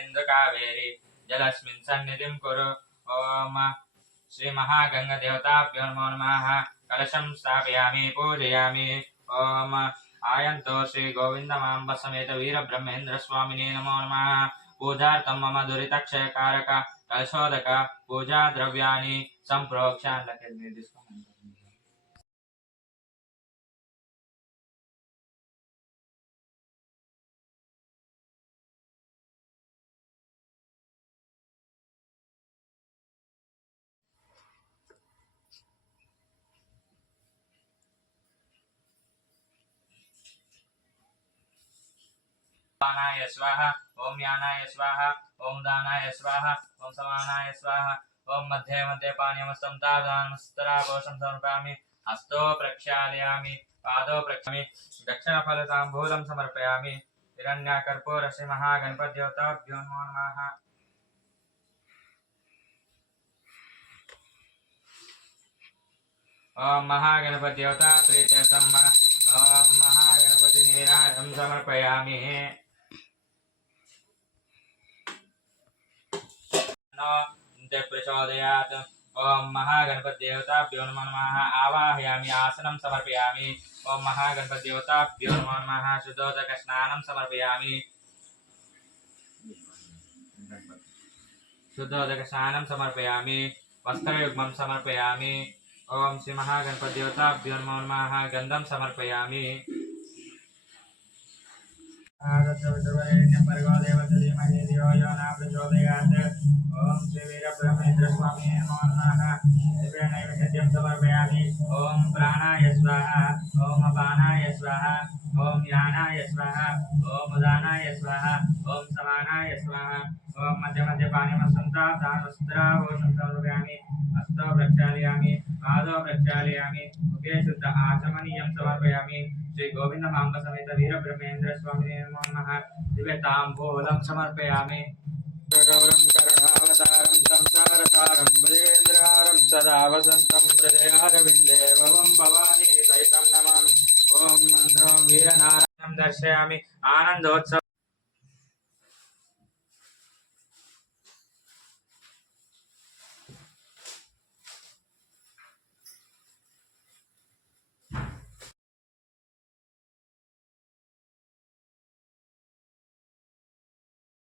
सिंधु कावेरी जलस्मिन् सन्निधिं कुरु। ओम श्री महागंगादेवताभ्यो नमो नमः। कलशं स्थापयामि पूजयामि। ओम आयन्तो श्री गोविन्दमाम्ब समेत वीरब्रह्मेन्द्र स्वामिने नमो नमः। पूजार्थं मम दुरितक्षयकारक कलशोदक पूजा द्रव्याणि संप्रोक्ष्य दानाय स्वाहा। ओम यानाय स्वाहा। ओम दानाय स्वाहा। ओम समानाय स्वाहा। ओम मध्ये मध्ये पानीयमस्तं तादानस्तराघोषं समर्पयामि। हस्तो प्रक्षालयामि। पादो प्रक्षामि। दक्षिणफलताम्बूलं समर्पयामि। हिरण्यकर्पूर श्री महागणपतिदेवताभ्यो नमो नमः। ओम महागणपतिदेवता प्रीत्यर्थं ओम महागणपति नीराजं समर्पयामि। प्रचोदयात्। ओम महागणपतिदेवताभ्यो नमो नमः। आवाहयामि आसनं समर्पयामि। ओम महागणपतिदेवताभ्यो नमो नमः। शुद्धोदकस्नानं समर्पयामि। शुद्धोदकस्नानं समर्पयामि। वस्त्रयुग्मं समर्पयामि। ओम श्री महागणपतिदेवताभ्यो नमो नमः। गन्धं समर्पयामि। ओम श्री वीरब्रह्मेन्द्र स्वामी नमो नमः। नैवेद्यं समर्पयामि। ओम प्राणाय स्वाहा। ओम अपानाय स्वाहा। ओम यानाय स्वाहा। ओम उदानाय स्वाहा। ओम समानाय स्वाहा। ओम मध्य मध्य पानीयमस्तं तादानस्तराघोषं समर्पयामि। हस्तो प्रक्षालयामि। पादो प्रक्षालयामि। मुखे शुद्ध आचमनीयं समर्पयामि। श्री गोविन्दमाम्ब समेत वीरब्रह्मेन्द्र स्वामिने नमो नमः। दिव्यताम्बूलं समर्पयामि। गौरं करुणावतारं संसारसारं भजेन्द्रहारं सदा वसन्तं हृदयारविन्दे भवं भवानी सहितं नमामि। ॐ वीरनारायणं दर्शयामि। आनन्दोत्सव